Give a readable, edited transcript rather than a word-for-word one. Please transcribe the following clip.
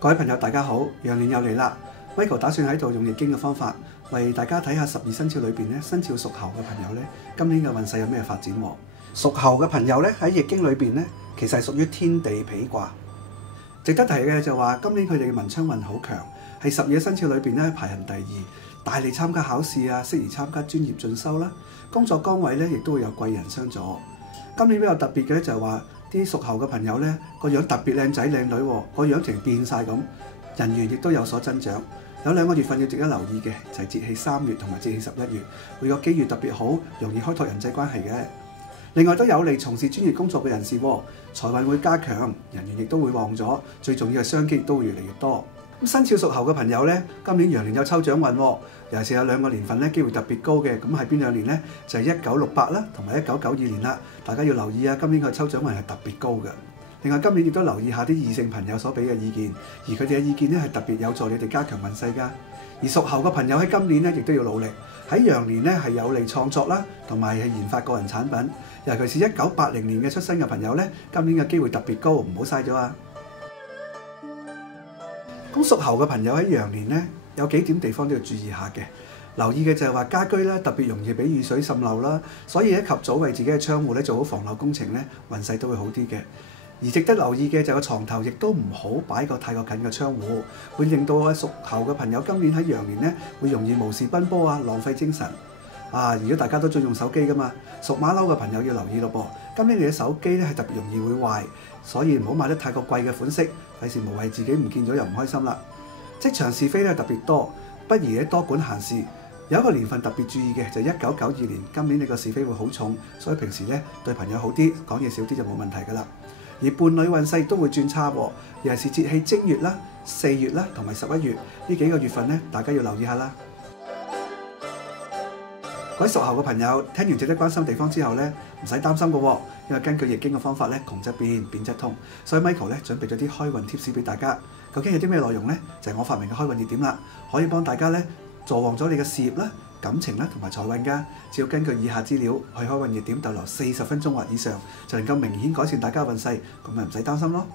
各位朋友，大家好！羊年又嚟啦 ，Michael 打算喺度用易經嘅方法，為大家睇下12生肖裏邊咧，生肖屬猴嘅朋友咧，今年嘅運勢有咩發展喎？屬猴嘅朋友咧喺易經裏邊咧，其實係屬於天地痞卦。值得提嘅就話，今年佢哋嘅文昌運好強，係12生肖裏邊咧排行第2，大力參加考試啊，適宜參加專業進修啦。工作崗位咧亦都會有貴人相助。今年比較特別嘅咧就係話，啲屬猴嘅朋友咧個樣特別靚仔靚女喎，個樣成變晒咁，人緣亦都有所增長。有2個月份要值得留意嘅就係節氣3月同埋節氣11月，會有機遇特別好，容易開拓人際關係嘅。另外都有利從事專業工作嘅人士喎，財運會加強，人緣亦都會旺咗，最重要係商機亦都會越嚟越多。咁生肖屬猴嘅朋友咧，今年羊年有抽獎運喎，尤其是有2個年份咧機會特別高嘅，咁係邊2年咧？就係1968啦，同埋1992年啦。大家要留意啊，今年個抽獎運係特別高嘅。另外今年亦都留意下啲異性朋友所俾嘅意見，而佢哋嘅意見咧係特別有助你哋加強運勢㗎。而屬猴嘅朋友喺今年咧亦都要努力，喺羊年咧係有利創作啦，同埋係研發個人產品。尤其是1980年嘅出生嘅朋友咧，今年嘅機會特別高，唔好嘥咗啊！咁屬猴嘅朋友喺羊年咧，有幾點地方都要注意下嘅。留意嘅就係話家居咧特別容易俾雨水滲漏啦，所以及早為自己嘅窗戶咧做好防漏工程咧，運勢都會好啲嘅。而值得留意嘅就係個床頭亦都唔好擺個太過近嘅窗戶，會令到屬猴嘅朋友今年喺羊年咧會容易無事奔波啊，浪費精神。如果大家都中意用手機㗎嘛，屬馬騮嘅朋友要留意咯噃。今年你嘅手機咧係特別容易會壞，所以唔好買得太過貴嘅款式，費事無謂自己唔見咗又唔開心啦。職場是非咧特別多，不宜咧多管閒事。有1個年份特別注意嘅就係1992年，今年你個是非會好重，所以平時咧對朋友好啲，講嘢少啲就冇問題㗎啦。而伴侶運勢都會轉差喎，尤其是節氣正月啦、4月啦同埋11月呢幾個月份咧，大家要留意下啦。各位屬猴嘅朋友，聽完值得關心地方之後咧，唔使擔心嘅喎，因為根據易經嘅方法咧，窮則變，變則通，所以 Michael 咧準備咗啲開運貼士俾大家。究竟有啲咩內容咧？就係我發明嘅開運熱點啦，可以幫大家咧助旺咗你嘅事業啦、感情啦同埋財運㗎。只要根據以下資料去開運熱點逗留40分鐘或以上，就能夠明顯改善大家運勢，咁咪唔使擔心咯。